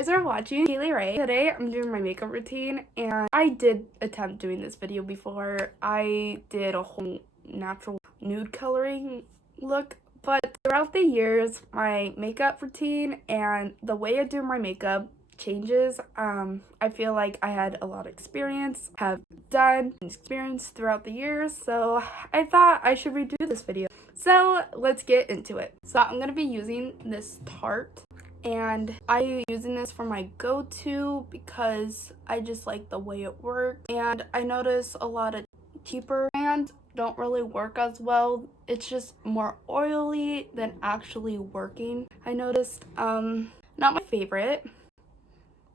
guys are watching Kaylee Ray. Today I'm doing my makeup routine, and I did attempt doing this video before. I did a whole natural nude coloring look, but throughout the years my makeup routine and the way I do my makeup changes. I feel like I had a lot of experience, have done experience throughout the years, so I thought I should redo this video. So let's get into it. So I'm gonna be using this Tarte, and I'm using this for my go-to because I just like the way it works, and I notice a lot of cheaper brands don't really work as well. It's just more oily than actually working. I noticed, not my favorite,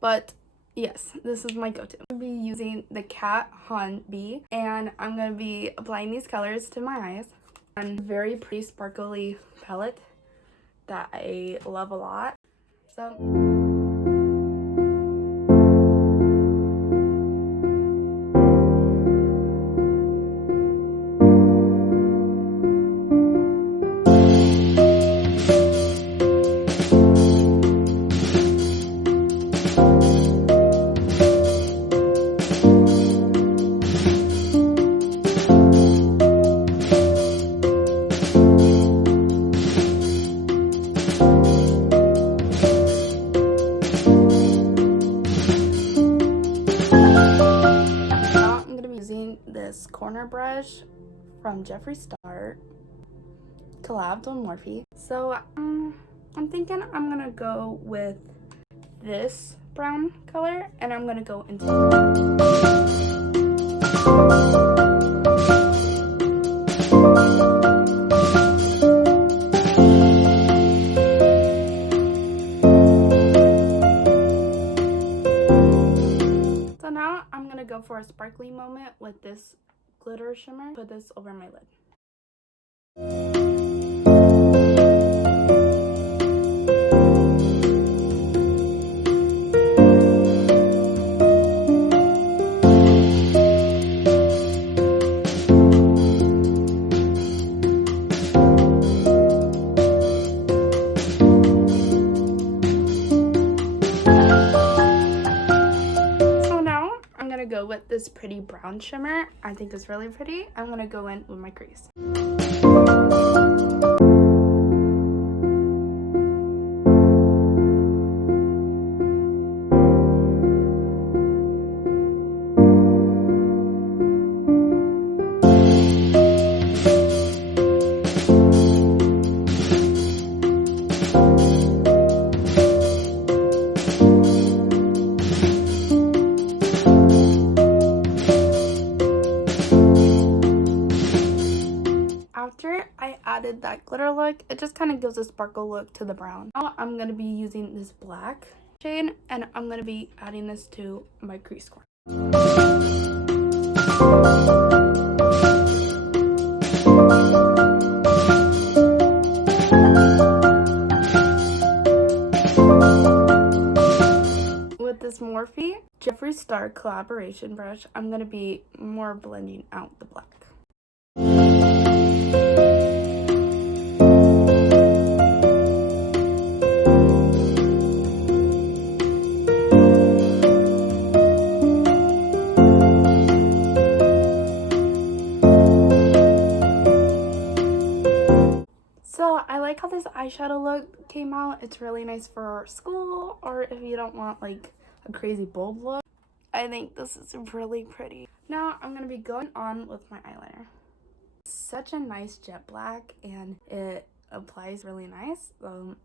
but yes, this is my go-to. I'm going to be using the Kat Von D, and I'm going to be applying these colors to my eyes on a very pretty sparkly palette that I love a lot. So this corner brush from Jeffree Star, collabed on Morphe. So I'm thinking I'm gonna go with this brown color, and I'm gonna go into So now I'm gonna go for a sparkly moment with this glitter shimmer. Put this over my lid. Go with this pretty brown shimmer. I think it's really pretty. I'm gonna go in with my crease. After I added that glitter look, it just kind of gives a sparkle look to the brown. Now I'm going to be using this black shade, and I'm going to be adding this to my crease corner. With this Morphe Jeffree Star collaboration brush, I'm going to be more blending out the black. So I like how this eyeshadow look came out. It's really nice for school, or if you don't want like a crazy bold look. I think this is really pretty. Now I'm going to be going on with my eyeliner. Such a nice jet black, and it applies really nice.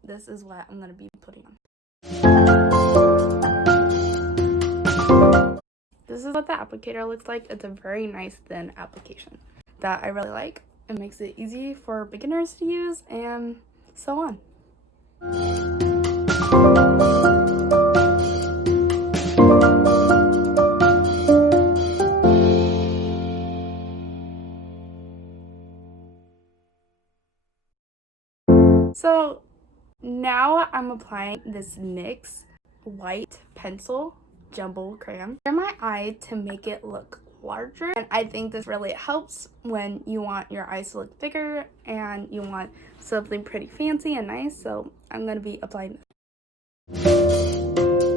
This is what I'm going to be putting on. This is what the applicator looks like. It's a very nice thin application that I really like. It makes it easy for beginners to use, and so on. So now I'm applying this NYX white pencil jumbo crayon in my eye to make it look larger, and I think this really helps when you want your eyes to look bigger and you want something pretty fancy and nice. So I'm going to be applying this.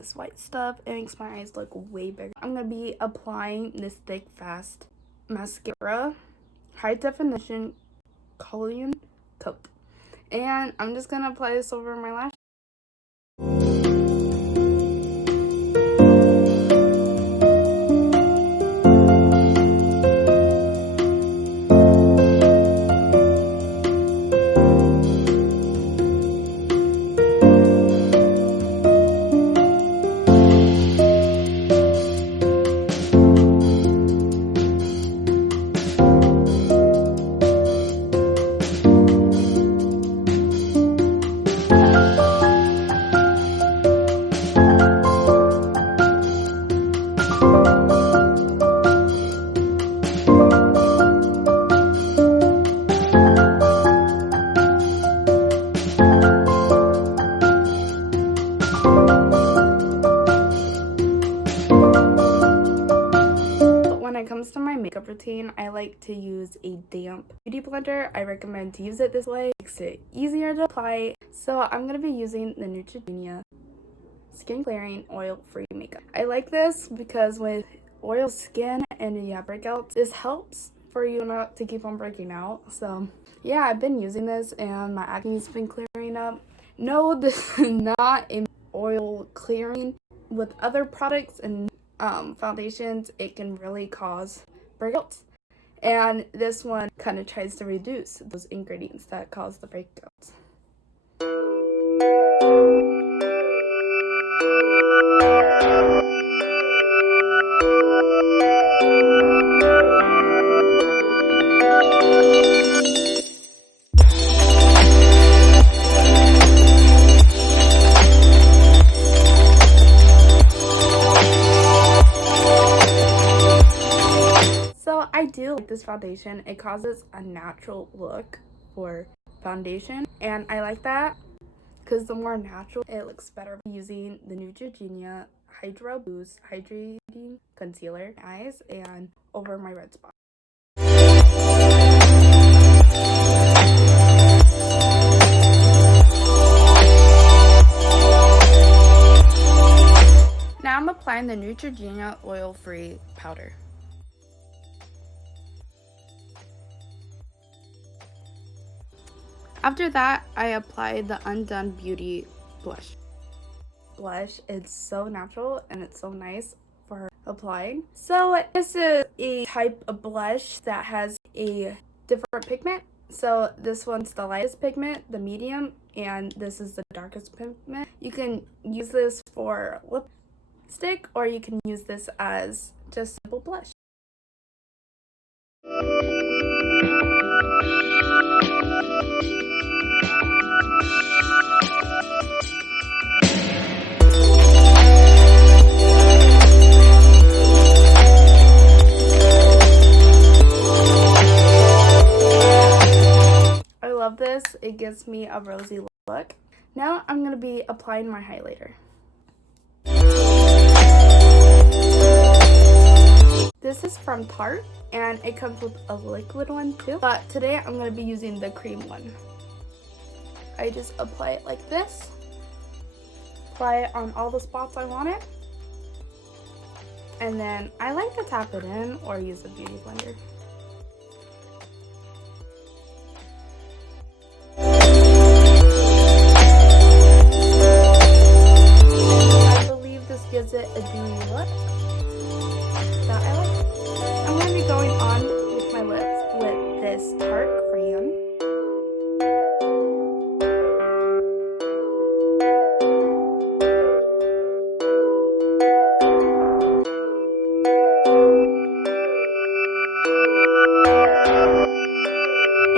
this white stuff. It makes my eyes look way bigger. I'm going to be applying this Thick Fast mascara high definition collagen coat. And I'm just going to apply this over my lashes. When it comes to my makeup routine, I like to use a damp beauty blender. I recommend to use it this way. It makes it easier to apply. So I'm going to be using the Neutrogena Skin Clearing Oil Free Makeup. I like this because with oil skin and you have breakouts, this helps for you not to keep on breaking out. So yeah, I've been using this and my acne's been clearing up. No, this is not an oil clearing. With other products and foundations, it can really cause breakouts, and this one kind of tries to reduce those ingredients that cause the breakouts. I do like this foundation. It causes a natural look for foundation, and I like that because the more natural it looks better. Using the Neutrogena Hydro Boost Hydrating Concealer eyes and over my red spot. Now I'm applying the Neutrogena Oil Free Powder. After that, I applied the Undone Beauty blush. Blush is so natural and it's so nice for applying. So this is a type of blush that has a different pigment. So this one's the lightest pigment, the medium, and this is the darkest pigment. You can use this for lipstick, or you can use this as just simple blush. This, it gives me a rosy look. Now I'm going to be applying my highlighter. This is from Tarte and it comes with a liquid one too, but today I'm going to be using the cream one. I just apply it like this, apply it on all the spots I want it, and then I like to tap it in or use a beauty blender. Gives it a dewy look that I like. I'm going to be going on with my lips with this Tarte crayon.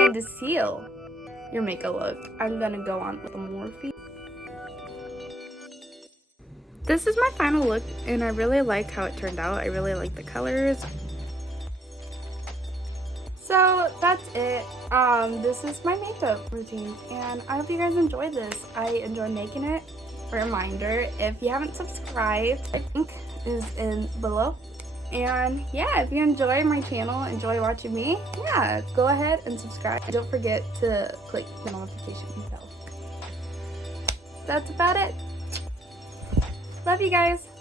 And to seal your makeup look, I'm going to go on with a Morphe. This is my final look, and I really like how it turned out. I really like the colors. So that's it. This is my makeup routine, and I hope you guys enjoyed this. I enjoyed making it. Reminder, if you haven't subscribed, the link is in below. And yeah, if you enjoy my channel, enjoy watching me, yeah, go ahead and subscribe. And don't forget to click the notification bell. That's about it. Love you guys.